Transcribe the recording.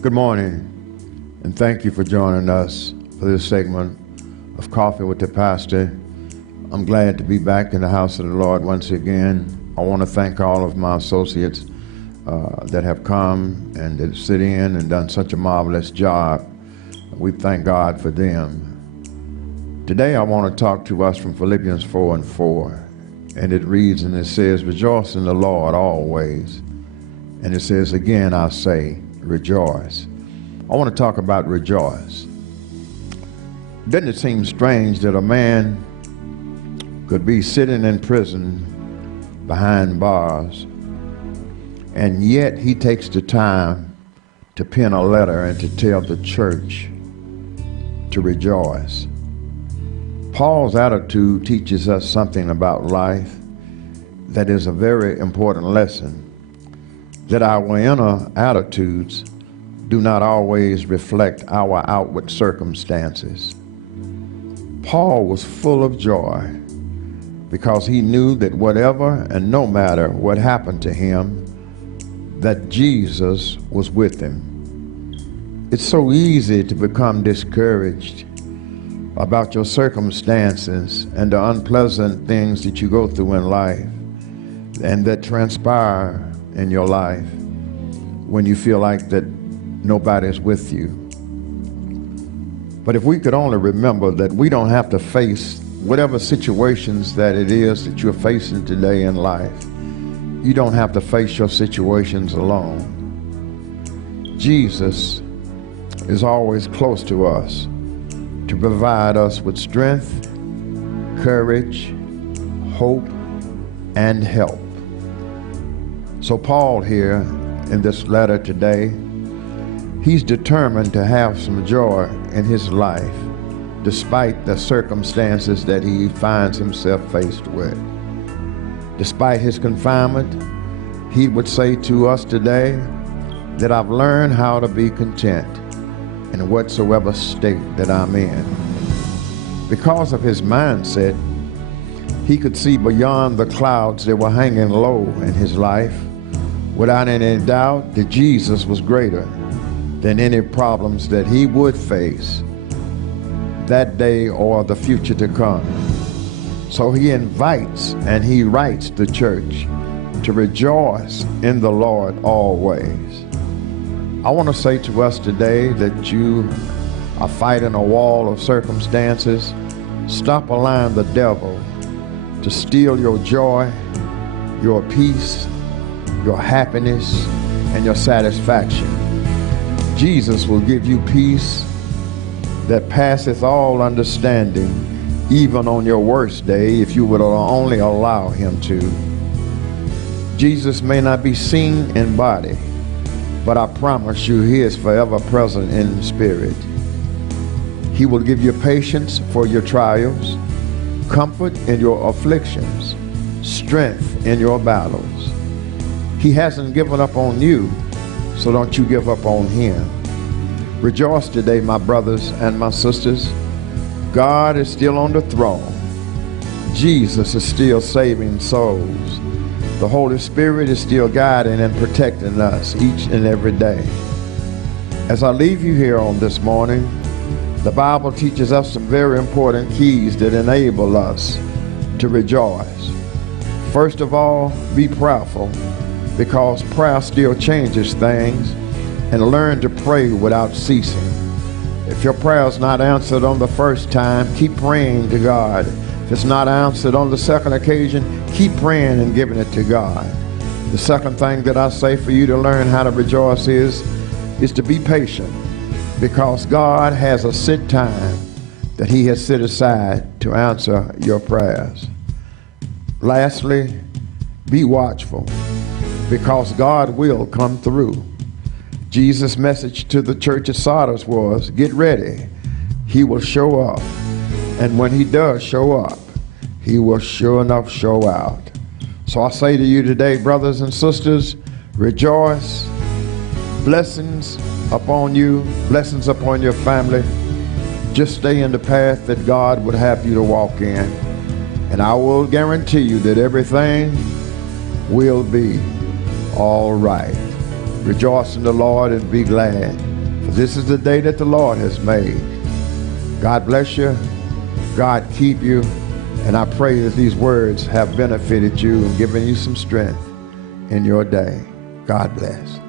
Good morning, and thank you for joining us for this segment of Coffee with the Pastor. I'm glad to be back in the house of the Lord once again. I want to thank all of my associates that have come and that sit in and done such a marvelous job. We thank God for them. Today I want to talk to us from Philippians 4:4, and it reads and it says, "Rejoice in the Lord always." And it says, "Again I say, rejoice." I want to talk about rejoice. Doesn't it seem strange that a man could be sitting in prison behind bars, and yet he takes the time to pen a letter and to tell the church to rejoice? Paul's attitude teaches us something about life that is a very important lesson, that our inner attitudes do not always reflect our outward circumstances. Paul was full of joy because he knew that whatever and no matter what happened to him, that Jesus was with him. It's so easy to become discouraged about your circumstances and the unpleasant things that you go through in life and that transpire in your life when you feel like that nobody's with you. But if we could only remember that we don't have to face whatever situations that it is that you're facing today in life. You don't have to face your situations alone. Jesus is always close to us to provide us with strength, courage, hope, and help. So Paul here in this letter today, he's determined to have some joy in his life despite the circumstances that he finds himself faced with. Despite his confinement, he would say to us today that I've learned how to be content in whatsoever state that I'm in. Because of his mindset, he could see beyond the clouds that were hanging low in his life without any doubt that Jesus was greater than any problems that he would face that day or the future to come. So he invites and he writes the church to rejoice in the Lord always. I want to say to us today that you are fighting a wall of circumstances. Stop allowing the devil to steal your joy, your peace, your happiness, and your satisfaction. Jesus will give you peace that passeth all understanding, even on your worst day, if you would only allow him to. Jesus may not be seen in body, but I promise you he is forever present in spirit. He will give you patience for your trials, comfort in your afflictions, strength in your battles. He hasn't given up on you, so don't you give up on him. Rejoice today, my brothers and my sisters. God is still on the throne. Jesus is still saving souls. The Holy Spirit is still guiding and protecting us each and every day. As I leave you here on this morning, the Bible teaches us some very important keys that enable us to rejoice. First of all, be prayerful, because prayer still changes things, and learn to pray without ceasing. If your prayer is not answered on the first time, keep praying to God. If it's not answered on the second occasion, keep praying and giving it to God. The second thing that I say for you to learn how to rejoice is to be patient, because God has a set time that he has set aside to answer your prayers. Lastly, be watchful, because God will come through. Jesus' message to the church at Sardis was, get ready. He will show up. And when he does show up, he will sure enough show out. So I say to you today, brothers and sisters, rejoice. Blessings upon you, blessings upon your family. Just stay in the path that God would have you to walk in. And I will guarantee you that everything will be all right. Rejoice in the Lord and be glad, for this is the day that the Lord has made. God bless you. God keep you. And I pray that these words have benefited you and given you some strength in your day. God bless.